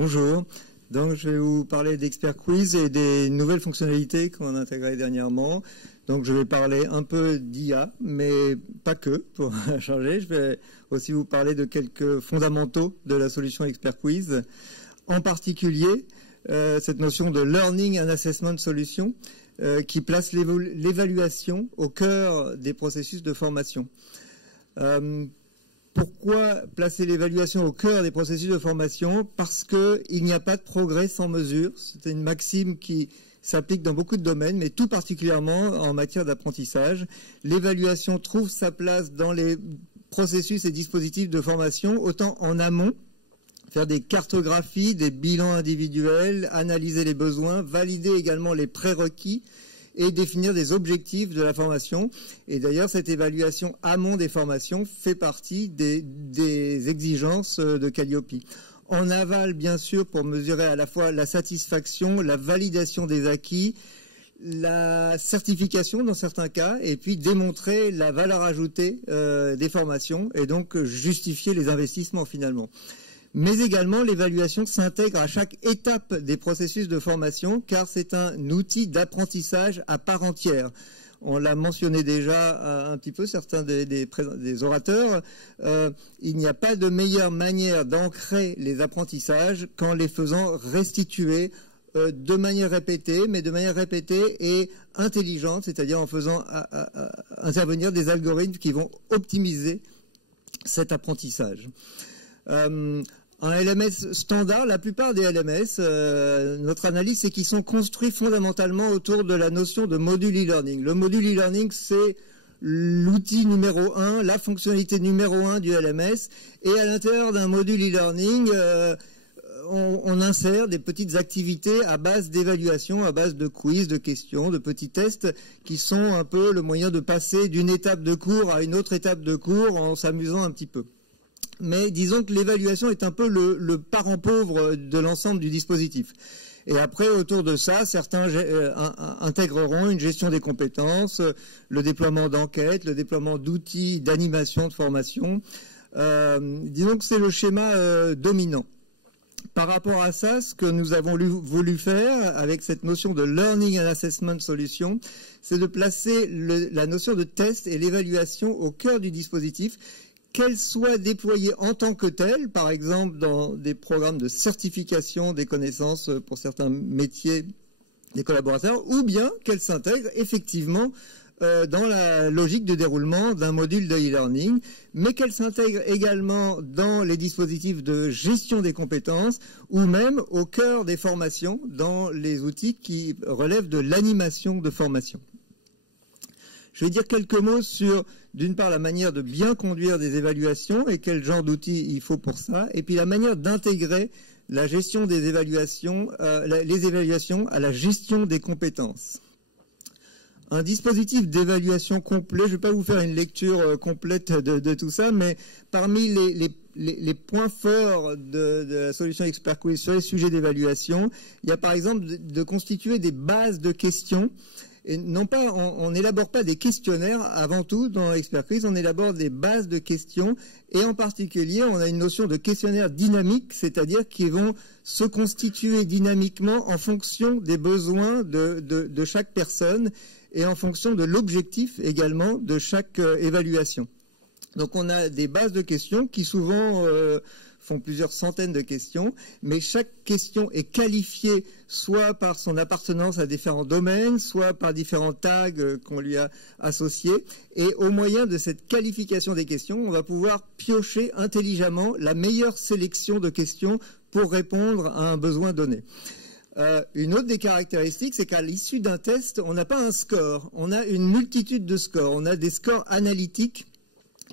Bonjour, donc je vais vous parler d'Expert Quiz et des nouvelles fonctionnalités qu'on a intégrées dernièrement. Donc je vais parler un peu d'IA, mais pas que, pour changer. Je vais aussi vous parler de quelques fondamentaux de la solution Expert Quiz. En particulier, cette notion de Learning and Assessment Solution qui place l'évaluation au cœur des processus de formation. Pourquoi placer l'évaluation au cœur des processus de formation? Parce qu'il n'y a pas de progrès sans mesure. C'est une maxime qui s'applique dans beaucoup de domaines, mais tout particulièrement en matière d'apprentissage. L'évaluation trouve sa place dans les processus et dispositifs de formation, autant en amont, faire des cartographies, des bilans individuels, analyser les besoins, valider également les prérequis, et définir des objectifs de la formation. Et d'ailleurs, cette évaluation amont des formations fait partie des exigences de Calliope. En aval, bien sûr, pour mesurer à la fois la satisfaction, la validation des acquis, la certification dans certains cas, et puis démontrer la valeur ajoutée des formations, et donc justifier les investissements finalement. Mais également, l'évaluation s'intègre à chaque étape des processus de formation, car c'est un outil d'apprentissage à part entière. On l'a mentionné déjà un petit peu, certains des orateurs. Il n'y a pas de meilleure manière d'ancrer les apprentissages qu'en les faisant restituer de manière répétée, mais de manière répétée et intelligente, c'est-à-dire en faisant intervenir des algorithmes qui vont optimiser cet apprentissage. Un LMS standard, la plupart des LMS, notre analyse, c'est qu'ils sont construits fondamentalement autour de la notion de module e-learning. Le module e-learning, c'est l'outil numéro 1, la fonctionnalité numéro 1 du LMS. Et à l'intérieur d'un module e-learning, on insère des petites activités à base d'évaluation, à base de quiz, de questions, de petits tests, qui sont un peu le moyen de passer d'une étape de cours à une autre étape de cours en s'amusant un petit peu. Mais disons que l'évaluation est un peu le parent pauvre de l'ensemble du dispositif. Et après, autour de ça, certains intégreront une gestion des compétences, le déploiement d'enquêtes, le déploiement d'outils d'animation de formation. Disons que c'est le schéma dominant. Par rapport à ça, ce que nous avons voulu faire avec cette notion de Learning and Assessment Solution, c'est de placer la notion de test et l'évaluation au cœur du dispositif, qu'elle soit déployée en tant que telle, par exemple dans des programmes de certification des connaissances pour certains métiers des collaborateurs, ou bien qu'elle s'intègre effectivement dans la logique de déroulement d'un module de e-learning, mais qu'elle s'intègre également dans les dispositifs de gestion des compétences, ou même au cœur des formations, dans les outils qui relèvent de l'animation de formation. Je vais dire quelques mots sur, d'une part, la manière de bien conduire des évaluations et quel genre d'outils il faut pour ça, et puis la manière d'intégrer la gestion des évaluations, les évaluations à la gestion des compétences. Un dispositif d'évaluation complet, je ne vais pas vous faire une lecture complète de tout ça, mais parmi les points forts de la solution Expert Quiz sur les sujets d'évaluation, il y a par exemple de constituer des bases de questions. Et non pas, on n'élabore pas des questionnaires avant tout dans Expert Quiz, on élabore des bases de questions et en particulier on a une notion de questionnaire dynamique, c'est-à-dire qui vont se constituer dynamiquement en fonction des besoins de chaque personne et en fonction de l'objectif également de chaque évaluation. Donc on a des bases de questions qui souvent font plusieurs centaines de questions, mais chaque question est qualifiée soit par son appartenance à différents domaines, soit par différents tags qu'on lui a associés. Et au moyen de cette qualification des questions, on va pouvoir piocher intelligemment la meilleure sélection de questions pour répondre à un besoin donné. Une autre des caractéristiques, c'est qu'à l'issue d'un test, on n'a pas un score, on a une multitude de scores. On a des scores analytiques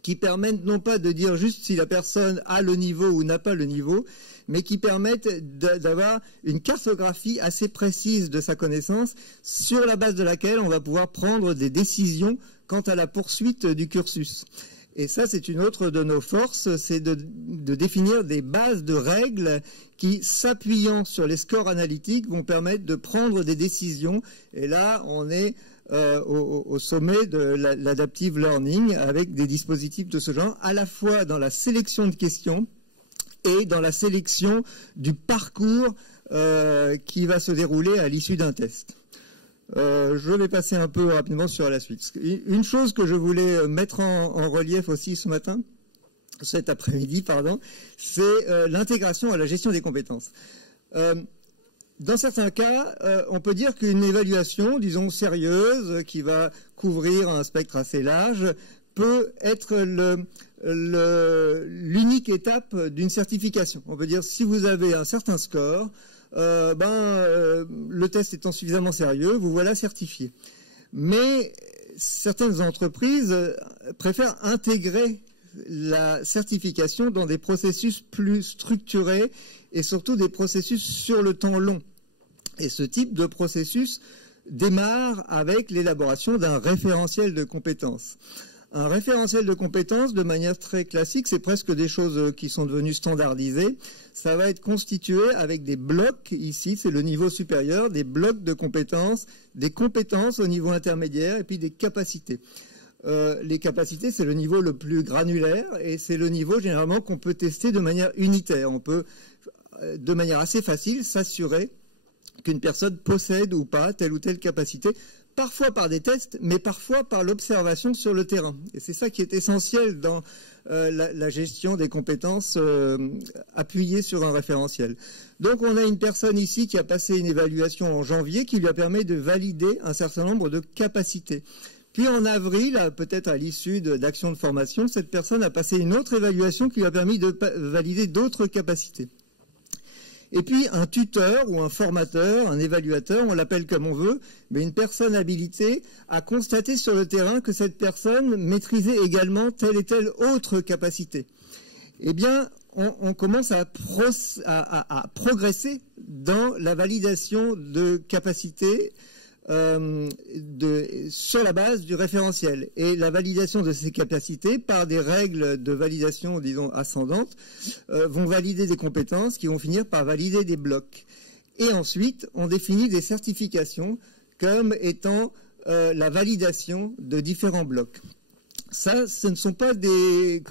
qui permettent non pas de dire juste si la personne a le niveau ou n'a pas le niveau, mais qui permettent d'avoir une cartographie assez précise de sa connaissance, sur la base de laquelle on va pouvoir prendre des décisions quant à la poursuite du cursus. Et ça, c'est une autre de nos forces, c'est de définir des bases de règles qui, s'appuyant sur les scores analytiques, vont permettre de prendre des décisions. Et là, on est au sommet de l'adaptive learning avec des dispositifs de ce genre, à la fois dans la sélection de questions et dans la sélection du parcours qui va se dérouler à l'issue d'un test. Je vais passer un peu rapidement sur la suite. Une chose que je voulais mettre en relief aussi cet après-midi, c'est l'intégration à la gestion des compétences. Dans certains cas, on peut dire qu'une évaluation, disons sérieuse, qui va couvrir un spectre assez large, peut être l'unique étape d'une certification. On peut dire si vous avez un certain score, le test étant suffisamment sérieux, vous voilà certifié. Mais certaines entreprises préfèrent intégrer la certification dans des processus plus structurés et surtout des processus sur le temps long. Et ce type de processus démarre avec l'élaboration d'un référentiel de compétences. Un référentiel de compétences, de manière très classique, c'est presque des choses qui sont devenues standardisées. Ça va être constitué avec des blocs, ici c'est le niveau supérieur, des blocs de compétences, des compétences au niveau intermédiaire et puis des capacités. Les capacités, c'est le niveau le plus granulaire et c'est le niveau généralement qu'on peut tester de manière unitaire. On peut, de manière assez facile, s'assurer qu'une personne possède ou pas telle ou telle capacité, parfois par des tests, mais parfois par l'observation sur le terrain. Et c'est ça qui est essentiel dans la gestion des compétences appuyées sur un référentiel. Donc on a une personne ici qui a passé une évaluation en janvier qui lui a permis de valider un certain nombre de capacités. Puis en avril, peut-être à l'issue d'actions de formation, cette personne a passé une autre évaluation qui lui a permis de valider d'autres capacités. Et puis un tuteur ou un formateur, un évaluateur, on l'appelle comme on veut, mais une personne habilitée a constaté sur le terrain que cette personne maîtrisait également telle et telle autre capacité. Eh bien, on commence à progresser dans la validation de capacités sur la base du référentiel. Et la validation de ces capacités par des règles de validation, disons, ascendantes, vont valider des compétences qui vont finir par valider des blocs. Et ensuite, on définit des certifications comme étant la validation de différents blocs. Ça, ce ne sont pas des,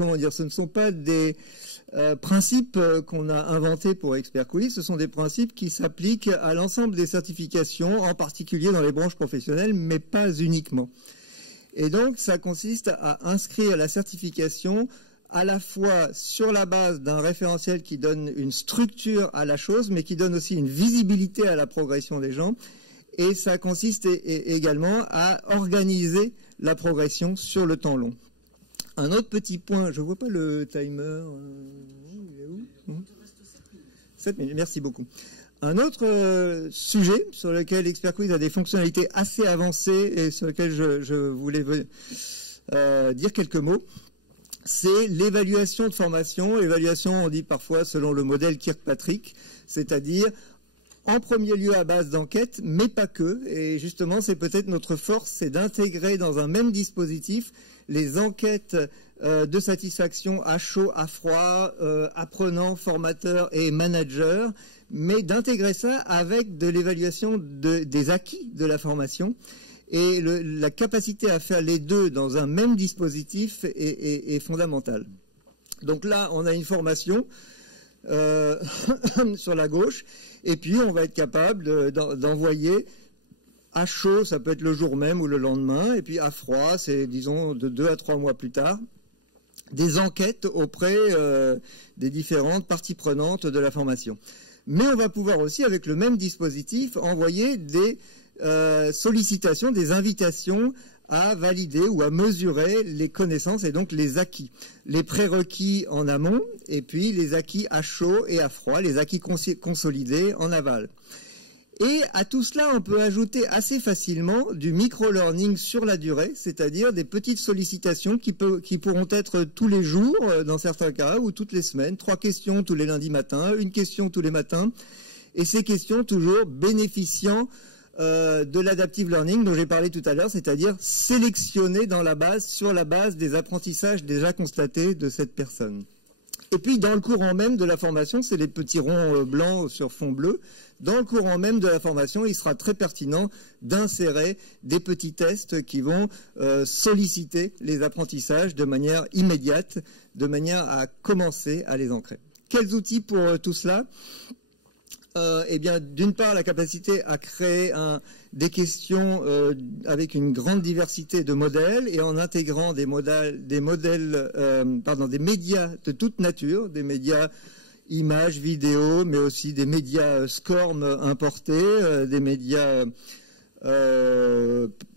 principes qu'on a inventés pour Expert Quiz, ce sont des principes qui s'appliquent à l'ensemble des certifications, en particulier dans les branches professionnelles, mais pas uniquement. Et donc, ça consiste à inscrire la certification à la fois sur la base d'un référentiel qui donne une structure à la chose, mais qui donne aussi une visibilité à la progression des gens. Et ça consiste également à organiser la progression sur le temps long. Un autre petit point, je ne vois pas le timer. Il est où ? 7 minutes, merci beaucoup. Un autre sujet sur lequel Expert Quiz a des fonctionnalités assez avancées et sur lequel je voulais dire quelques mots, c'est l'évaluation de formation. Évaluation, on dit parfois selon le modèle Kirkpatrick, c'est-à-dire en premier lieu à base d'enquête, mais pas que. Et justement, c'est peut-être notre force, c'est d'intégrer dans un même dispositif les enquêtes de satisfaction à chaud, à froid, apprenants, formateurs et managers, mais d'intégrer ça avec de l'évaluation des acquis de la formation. Et la capacité à faire les deux dans un même dispositif est fondamentale. Donc là, on a une formation sur la gauche, et puis on va être capable d'envoyer à chaud, ça peut être le jour même ou le lendemain, et puis à froid, c'est disons de 2 à 3 mois plus tard, des enquêtes auprès des différentes parties prenantes de la formation. Mais on va pouvoir aussi, avec le même dispositif, envoyer des sollicitations, des invitations à valider ou à mesurer les connaissances et donc les acquis. Les prérequis en amont et puis les acquis à chaud et à froid, les acquis consolidés en aval. Et à tout cela, on peut ajouter assez facilement du micro-learning sur la durée, c'est-à-dire des petites sollicitations qui pourront être tous les jours, dans certains cas, ou toutes les semaines. 3 questions tous les lundis matins, 1 question tous les matins, et ces questions toujours bénéficiant de l'adaptive learning dont j'ai parlé tout à l'heure, c'est-à-dire sélectionner sur la base des apprentissages déjà constatés de cette personne. Et puis, dans le courant même de la formation, c'est les petits ronds blancs sur fond bleu. Dans le courant même de la formation, il sera très pertinent d'insérer des petits tests qui vont solliciter les apprentissages de manière immédiate, de manière à commencer à les ancrer. quels outils pour tout cela? Eh bien, d'une part, la capacité à créer des questions avec une grande diversité de modèles et en intégrant des médias de toute nature, des médias images, vidéos, mais aussi des médias SCORM importés, des médias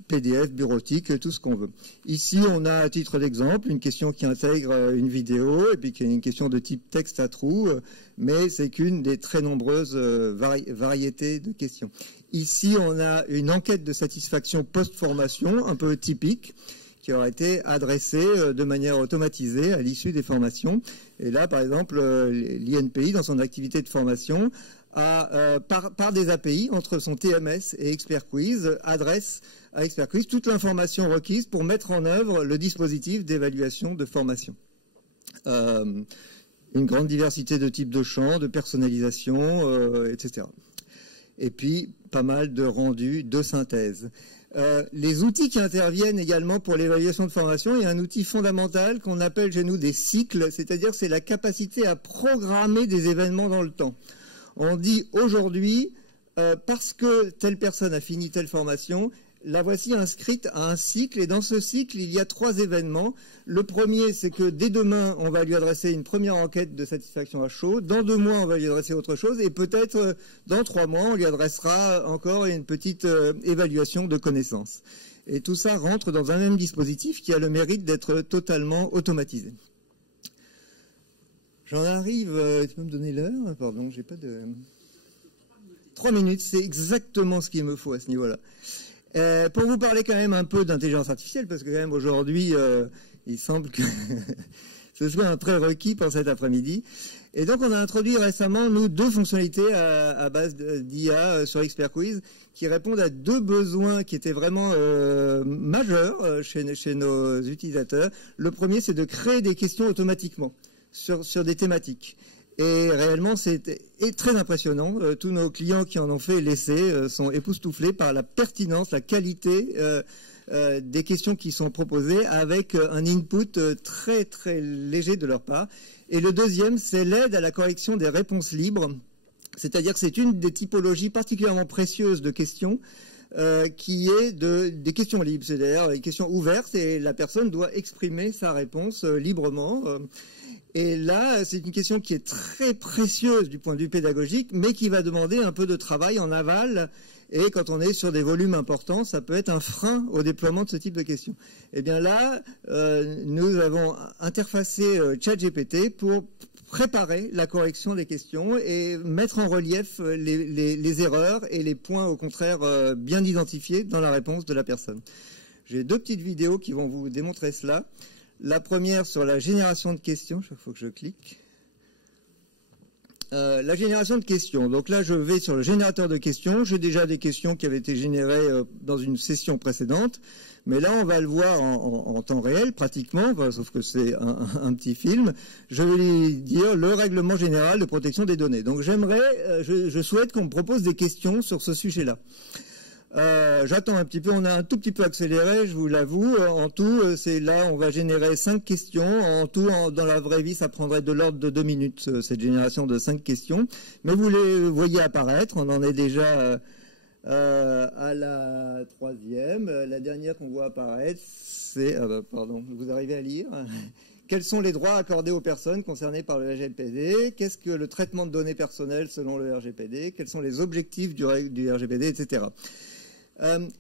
PDF, bureautique, tout ce qu'on veut. Ici, on a à titre d'exemple une question qui intègre une vidéo et puis qui est une question de type texte à trous, mais c'est qu'une des très nombreuses variétés de questions. Ici, on a une enquête de satisfaction post-formation un peu typique qui aura été adressée de manière automatisée à l'issue des formations. Et là, par exemple, l'INPI, dans son activité de formation, par des API entre son TMS et ExpertQuiz, adresse à ExpertQuiz toute l'information requise pour mettre en œuvre le dispositif d'évaluation de formation. Une grande diversité de types de champs, de personnalisation, etc. Et puis, pas mal de rendus de synthèse. Les outils qui interviennent également pour l'évaluation de formation, il y a un outil fondamental qu'on appelle chez nous des cycles, c'est-à-dire c'est la capacité à programmer des événements dans le temps. On dit aujourd'hui, parce que telle personne a fini telle formation, la voici inscrite à un cycle, et dans ce cycle, il y a 3 événements. Le premier, c'est que dès demain, on va lui adresser une première enquête de satisfaction à chaud. Dans 2 mois, on va lui adresser autre chose, et peut-être dans 3 mois, on lui adressera encore une petite évaluation de connaissances. Et tout ça rentre dans un même dispositif qui a le mérite d'être totalement automatisé. J'en arrive, tu peux me donner l'heure? Pardon, j'ai pas de... 3 minutes, c'est exactement ce qu'il me faut à ce niveau-là. Pour vous parler quand même un peu d'intelligence artificielle, parce que quand même aujourd'hui, il semble que ce soit un prérequis pour cet après-midi. Et donc on a introduit récemment, nous, 2 fonctionnalités à base d'IA sur ExpertQuiz qui répondent à 2 besoins qui étaient vraiment majeurs chez nos utilisateurs. Le premier, c'est de créer des questions automatiquement sur des thématiques. Et réellement, c'est très impressionnant. Tous nos clients qui en ont fait l'essai sont époustouflés par la pertinence, la qualité des questions qui sont proposées avec un input très, très léger de leur part. Et le deuxième, c'est l'aide à la correction des réponses libres. C'est-à-dire que c'est une des typologies particulièrement précieuses de questions qui est des questions libres. C'est-à-dire des questions ouvertes et la personne doit exprimer sa réponse librement. Et là, c'est une question qui est très précieuse du point de vue pédagogique, mais qui va demander un peu de travail en aval. Et quand on est sur des volumes importants, ça peut être un frein au déploiement de ce type de questions. Et bien là, nous avons interfacé ChatGPT pour préparer la correction des questions et mettre en relief les erreurs et les points, au contraire, bien identifiés dans la réponse de la personne. J'ai 2 petites vidéos qui vont vous démontrer cela. La première sur la génération de questions, chaque fois que je clique. La génération de questions. Donc là, je vais sur le générateur de questions. J'ai déjà des questions qui avaient été générées dans une session précédente. Mais là, on va le voir en temps réel, pratiquement, sauf que c'est un petit film. Je vais lui dire le règlement général de protection des données. Donc je souhaite qu'on me propose des questions sur ce sujet-là. J'attends un petit peu, on a un tout petit peu accéléré, je vous l'avoue. En tout, c'est là, on va générer 5 questions. En tout, dans la vraie vie, ça prendrait de l'ordre de 2 minutes, cette génération de 5 questions. Mais vous les voyez apparaître, on en est déjà à la 3e. La dernière qu'on voit apparaître, c'est... pardon, vous arrivez à lire? Quels sont les droits accordés aux personnes concernées par le RGPD? Qu'est-ce que le traitement de données personnelles selon le RGPD? Quels sont les objectifs du RGPD, etc.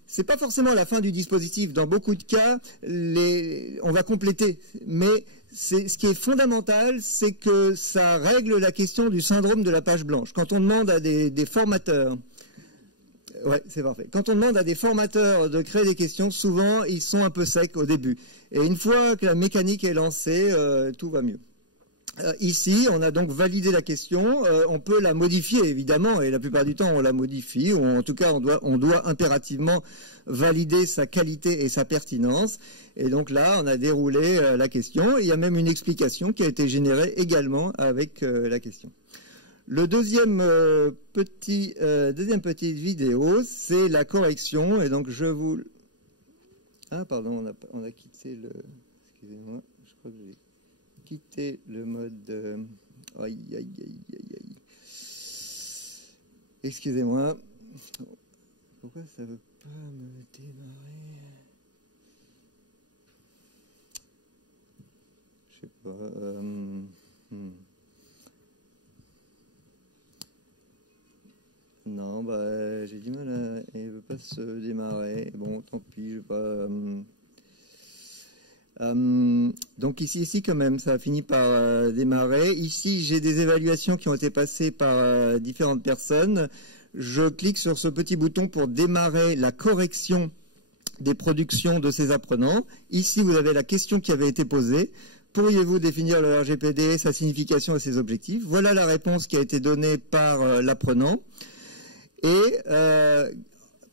C'est pas forcément la fin du dispositif. Dans beaucoup de cas, on va compléter. Mais ce qui est fondamental, c'est que ça règle la question du syndrome de la page blanche. Quand on demande à des formateurs... Ouais, c'est parfait. Quand on demande à des formateurs de créer des questions, souvent, ils sont un peu secs au début. Et une fois que la mécanique est lancée, tout va mieux. Ici, on a donc validé la question. On peut la modifier, évidemment, et la plupart du temps, on la modifie, ou en tout cas, on doit impérativement valider sa qualité et sa pertinence. Et donc là, on a déroulé la question. Il y a même une explication qui a été générée également avec la question. Le deuxième petite vidéo, c'est la correction. Et donc, je vous... Ah, pardon, on a quitté le... Excusez-moi, je crois que j'ai quitté le mode... Aïe, aïe, aïe, aïe, aïe. Excusez-moi. Pourquoi ça veut pas me démarrer? Je sais pas. Non, bah, j'ai du mal à... Il ne veut pas se démarrer. Bon, tant pis, je vais pas... donc ici quand même, ça a fini par démarrer. Ici, j'ai des évaluations qui ont été passées par différentes personnes. Je clique sur ce petit bouton pour démarrer la correction des productions de ces apprenants. Ici, vous avez la question qui avait été posée. Pourriez-vous définir le RGPD, sa signification et ses objectifs? Voilà la réponse qui a été donnée par l'apprenant. Et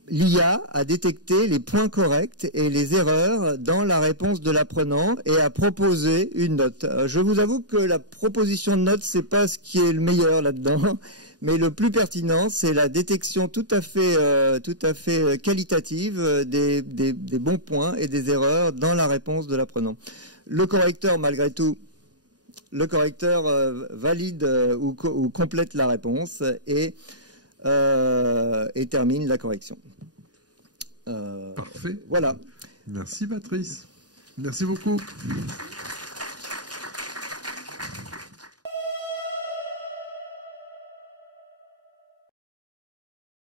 l'IA a détecté les points corrects et les erreurs dans la réponse de l'apprenant et a proposé une note. Je vous avoue que la proposition de note, c'est pas ce qui est le meilleur là-dedans, mais le plus pertinent, c'est la détection tout à fait qualitative des bons points et des erreurs dans la réponse de l'apprenant. Le correcteur, malgré tout, valide ou complète la réponse et termine la correction. Parfait. Voilà. Merci Patrice. Merci beaucoup.